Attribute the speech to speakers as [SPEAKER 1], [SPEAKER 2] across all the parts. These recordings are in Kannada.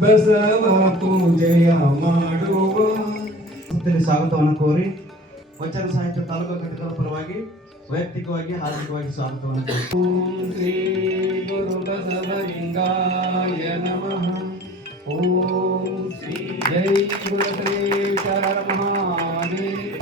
[SPEAKER 1] ಬಸವ ಪೂಜೆಯ ಮಾಡುವ
[SPEAKER 2] ಸ್ವಾಗತವನ್ನು ಕೋರಿ ವಚನ ಸಾಹಿತ್ಯ ತಾಲೂಕು ಘಟಕದ ಪರವಾಗಿ ವೈಯಕ್ತಿಕವಾಗಿ, ಹಾರ್ದಿಕವಾಗಿ ಸ್ವಾಗತವನ್ನು
[SPEAKER 1] ಓಂ ಶ್ರೀ ಗುರು ಬಸವಲಿಂಗಾಯ ನಮಃ. ಓಂ ಶ್ರೀ ಜೈ ಗುರುಶ್ರೇಷ್ಠರ ಮಹಾದೇವ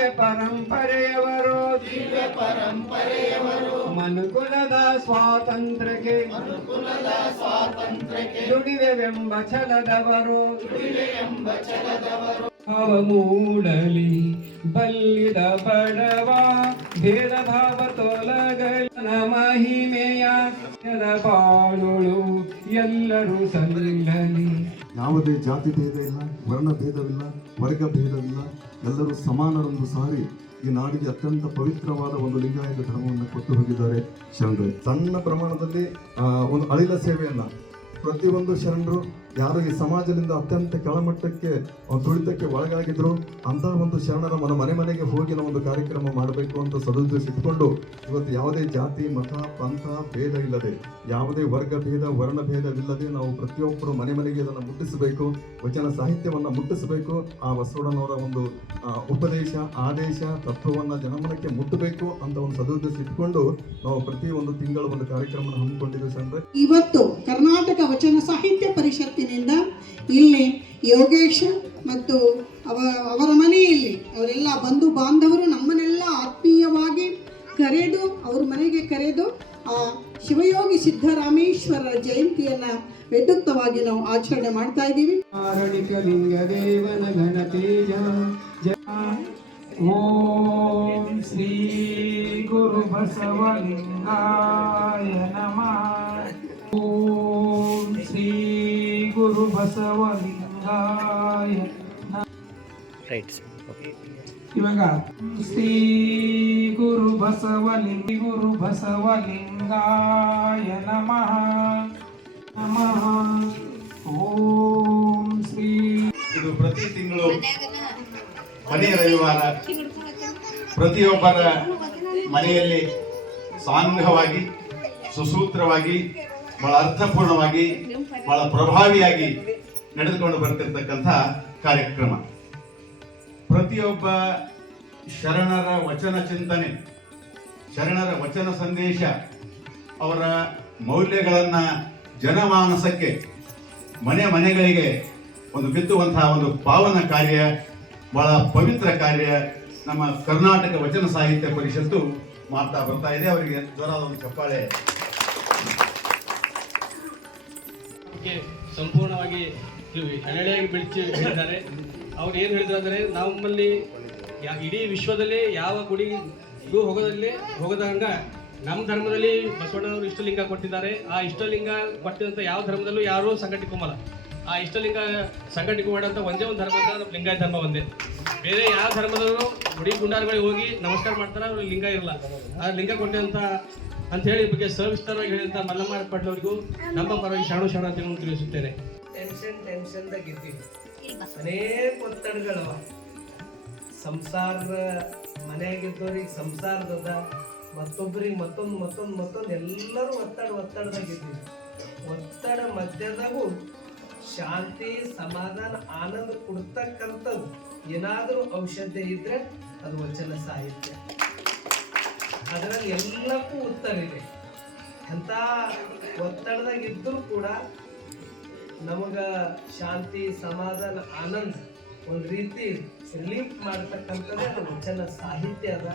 [SPEAKER 1] ದಿವ್ಯ ಪರಂಪರೆಯವರು. ದಿವ್ಯ ಪರಂಪರೆಯವರು. ಮನುಕುಲದ ಸ್ವಾತಂತ್ರ್ಯಕ್ಕೆ. ಮನುಕುಲದ ಸ್ವಾತಂತ್ರ್ಯಕ್ಕೆ. ದುಡಿವೆವೆಂಬ ಛಲದವರು ದುಡಿವೆಂಬ ಛಲದವರು ಭಾವ ಮೂಡಲಿ ಬಲ್ಲಿದ ಬಡವ. ಭೇದ ಭಾವ ತೊಲಗಲ ಮಹಿಮೆಯ ಬಾಳುಳು ಎಲ್ಲರೂ ಸಲ್ಲಲಿ
[SPEAKER 3] ಯಾವುದೇ ಜಾತಿ ಭೇದ ಇಲ್ಲ, ವರ್ಣ ಭೇದವಿಲ್ಲ, ವರ್ಗ ಭೇದವಿಲ್ಲ, ಎಲ್ಲರೂ ಸಮಾನರೊಂದು ಸಾರಿ ಈ ನಾಡಿಗೆ ಅತ್ಯಂತ ಪವಿತ್ರವಾದ ಒಂದು ಲಿಂಗಾಯತ ಧರ್ಮವನ್ನು ಕೊಟ್ಟು ಹೋಗಿದ್ದಾರೆ ಶರಣರು. ಸಣ್ಣ ಪ್ರಮಾಣದಲ್ಲಿ ಒಂದು ಅಳಿಲ ಸೇವೆಯನ್ನು ಪ್ರತಿಯೊಂದು ಶರಣರು ಯಾರು ಈ ಸಮಾಜದಿಂದ ಅತ್ಯಂತ ಕೆಳಮಟ್ಟಕ್ಕೆ ತುಳಿತಕ್ಕೆ ಒಳಗಾಗಿದ್ರು, ಅಂತ ಒಂದು ಶರಣರ ಮನ, ಮನೆ ಮನೆಗೆ ಹೋಗಿ ನಾವು ಒಂದು ಕಾರ್ಯಕ್ರಮ ಮಾಡಬೇಕು ಅಂತ ಸದುದ್ದೇಶ ಇಟ್ಕೊಂಡು ಇವತ್ತು ಯಾವುದೇ ಜಾತಿ, ಮತ, ಪಂಥ, ಭೇದ ಇಲ್ಲದೆ, ಯಾವುದೇ ವರ್ಗ ಭೇದ, ವರ್ಣ ಭೇದವಿಲ್ಲದೆ ನಾವು ಪ್ರತಿಯೊಬ್ಬರು ಮನೆ ಮನೆಗೆ ಅದನ್ನು ಮುಟ್ಟಿಸಬೇಕು, ವಚನ ಸಾಹಿತ್ಯವನ್ನು ಮುಟ್ಟಿಸಬೇಕು, ಆ ಬಸವಣ್ಣನವರ ಒಂದು ಉಪದೇಶ, ಆದೇಶ, ತತ್ವವನ್ನು ಜನಮನಕ್ಕೆ ಮುಟ್ಟಬೇಕು ಅಂತ ಒಂದು ಸದುದ್ದೇಶ ಇಟ್ಕೊಂಡು ನಾವು ಪ್ರತಿ ಒಂದು ತಿಂಗಳ ಒಂದು ಕಾರ್ಯಕ್ರಮ ಹಮ್ಮಿಕೊಂಡಿದ್ದೇವೆ
[SPEAKER 4] ಇವತ್ತು ಕರ್ನಾಟಕ ವಚನ ಸಾಹಿತ್ಯ ಪರಿಷತ್ತಿನಿಂದ ಇಲ್ಲಿ ಯೋಗೇಶ ಮತ್ತು ಅವ, ಅವರ ಮನೆಯಲ್ಲಿ ಅವರೆಲ್ಲ ಬಂಧು ಬಾಂಧವರು ನಮ್ಮನ್ನೆಲ್ಲ ಆತ್ಮೀಯವಾಗಿ ಕರೆದು, ಅವ್ರ ಮನೆಗೆ ಕರೆದು ಆ ಶಿವಯೋಗಿ ಸಿದ್ಧರಾಮೇಶ್ವರ ಜಯಂತಿಯನ್ನ ವೆದ್ದುಕ್ತವಾಗಿ ನಾವು ಆಚರಣೆ ಮಾಡ್ತಾ ಇದ್ದೀವಿ.
[SPEAKER 1] ಓಂ ಶ್ರೀ ಗುರು ನಮಃ. ಗುರು ಬಸವಲಿಂಗಾಯ ಇವಾಗ ಶ್ರೀ ಗುರು ಬಸವಲಿಂಗ ಗುರು ಬಸವಲಿಂಗಾಯ ನಮಃ. ನಮಃ. ಓಂ ಶ್ರೀ
[SPEAKER 5] ಇದು ಪ್ರತಿ ತಿಂಗಳು ಮನೆ ರವಿವಾರ. ಪ್ರತಿಯೊಬ್ಬರ ಮನೆಯಲ್ಲಿ ಸಾಂಗವಾಗಿ ಸುಸೂತ್ರವಾಗಿ ಬಹಳ ಅರ್ಥಪೂರ್ಣವಾಗಿ, ಬಹಳ ಪ್ರಭಾವಿಯಾಗಿ ನಡೆದುಕೊಂಡು ಬರ್ತಿರ್ತಕ್ಕಂಥ ಕಾರ್ಯಕ್ರಮ. ಪ್ರತಿಯೊಬ್ಬ ಶರಣರ ವಚನ ಚಿಂತನೆ, ಶರಣರ ವಚನ ಸಂದೇಶ, ಅವರ ಮೌಲ್ಯಗಳನ್ನ ಜನಮಾನಸಕ್ಕೆ, ಮನೆ ಮನೆಗಳಿಗೆ ಒಂದು ಬಿತ್ತುವಂತಹ ಒಂದು ಪಾವನ ಕಾರ್ಯ, ಬಹಳ ಪವಿತ್ರ ಕಾರ್ಯ ನಮ್ಮ ಕರ್ನಾಟಕ ವಚನ ಸಾಹಿತ್ಯ ಪರಿಷತ್ತು ಮಾಡ್ತಾ ಬರ್ತಾ ಇದೆ. ಅವರಿಗೆ ಜ್ವರ ಒಂದು ಚಪ್ಪಾಳೆ.
[SPEAKER 6] ಬಗ್ಗೆ ಸಂಪೂರ್ಣವಾಗಿ ಹಳೆಯಾಗಿ ಬೆಳೆಸಿ ಹೇಳಿದ್ದಾರೆ. ಅವ್ರು ಏನು ಹೇಳಿದ್ರು ಅಂದರೆ, ನಮ್ಮಲ್ಲಿ ಯಾ ಇಡೀ ವಿಶ್ವದಲ್ಲಿ ಯಾವ ಗುಡಿಗೂ ಹೋಗೋದಲ್ಲಿ ಹೋಗದಂಗ ನಮ್ಮ ಧರ್ಮದಲ್ಲಿ ಬಸವಣ್ಣನವರು ಇಷ್ಟಲಿಂಗ ಕೊಟ್ಟಿದ್ದಾರೆ. ಆ ಇಷ್ಟಲಿಂಗ ಕೊಟ್ಟಿದಂಥ ಯಾವ ಧರ್ಮದಲ್ಲೂ ಯಾರೂ ಸಂಘಟಿಕೊಂಬಲ್ಲ. ಆ ಇಷ್ಟಲಿಂಗ ಸಂಘಟಿಕೊಂಡಂಥ ಒಂದೇ ಒಂದು ಧರ್ಮ ಲಿಂಗಾಯ ನಮ್ಮ ಲಿಂಗಾಯತ ಧರ್ಮ ಒಂದೇ. ಬೇರೆ ಯಾವ ಧರ್ಮದವರು ಗುಡಿ ಗುಂಡಾರಗಳಿಗೆ ಹೋಗಿ ನಮಸ್ಕಾರ ಮಾಡ್ತಾರೆ, ಅವ್ರಿಗೆ ಲಿಂಗ ಇರಲ್ಲ. ಆ ಲಿಂಗ ಕೊಟ್ಟಂತ ಅಂತ ಹೇಳಿ ಬಗ್ಗೆ ಸವಿಸ್ತಾರವಾಗಿ ಹೇಳಿದಂಥ ಮಲ್ಲಮ್ಮ ಪಟ್ಲವರಿಗೂ ನಮ್ಮ ಪರವಾಗಿ ಶಾಣು ಶಾಣ ಅಂತ ಹೇಳಿ ತಿಳಿಸುತ್ತೇನೆ.
[SPEAKER 7] ಟೆನ್ಷನ್ ಟೆನ್ಷನ್ದಾಗ ಇದ್ದೀವಿ ಅನೇಕ ಒತ್ತಡಗಳವ. ಸಂಸಾರ ಮನೆಯಾಗಿದ್ದವ್ರಿಗೆ ಸಂಸಾರದದ ಮತ್ತೊಬ್ಬರಿಗೆ ಮತ್ತೊಂದು ಮತ್ತೊಂದು ಮತ್ತೊಂದು ಎಲ್ಲರೂ ಒತ್ತಡ ಒತ್ತಡದಾಗ ಇದ್ದೀವಿ ಒತ್ತಡ ಮಧ್ಯದಾಗೂ ಶಾಂತಿ ಸಮಾಧಾನ ಆನಂದ ಕೊಡ್ತಕ್ಕಂಥದ್ದು ಏನಾದರೂ ಔಷಧ ಇದ್ರೆ ಅದು ವಚನ ಸಾಹಿತ್ಯ. ಅದರಲ್ಲಿ ಎಲ್ಲಕ್ಕೂ ಉತ್ತರ ಇದೆ. ಎಂಥ ಒತ್ತಡದಾಗ ಇದ್ದರೂ ಕೂಡ ನಮಗ ಶಾಂತಿ, ಸಮಾಧಾನ, ಆನಂದ ಒಂದು ರೀತಿ ರಿಲೀಫ್ ಮಾಡ್ತಕ್ಕಂಥದ್ದೇ ಅದು ವಚನ ಸಾಹಿತ್ಯ ಅದ.